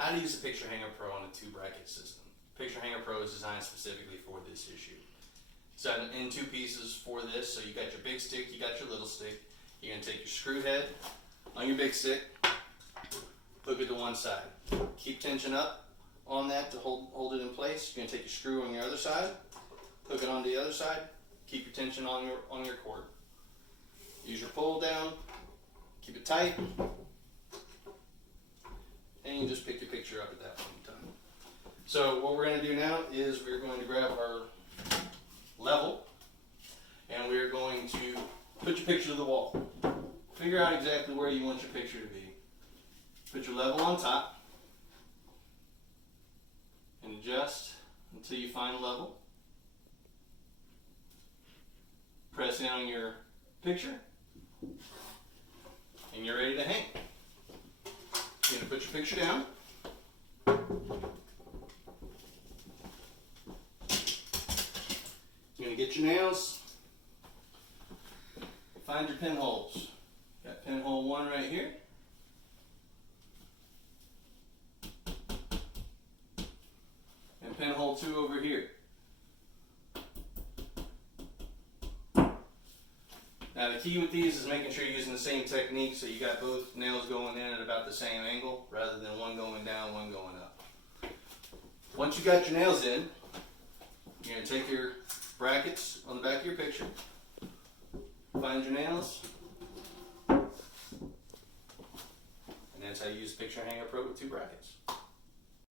How to use the Picture Hanger Pro on a 2-bracket system. Picture Hanger Pro is designed specifically for this issue. It's done in 2 pieces for this. So you got your big stick, you got your little stick. You're going to take your screw head on your big stick, hook it to one side. Keep tension up on that to hold it in place. You're going to take your screw on your other side, hook it on the other side, keep your tension on your cord. Use your pull down, keep it tight, and you just pick your picture up at that point in time. So what we're going to do now is we're going to grab our level and we're going to put your picture to the wall. Figure out exactly where you want your picture to be. Put your level on top and adjust until you find a level. Press down on your picture and you're ready to hang. You're going to put your picture down. You're going to get your nails. Find your pinholes. Got pinhole 1 right here. And pinhole 2 over here. Now the key with these is making sure you're using the same technique so you got both nails going in at about the same angle rather than one going down, one going up. Once you got your nails in, you're going to take your brackets on the back of your picture, find your nails, and that's how you use Picture Hanger Pro with 2 brackets.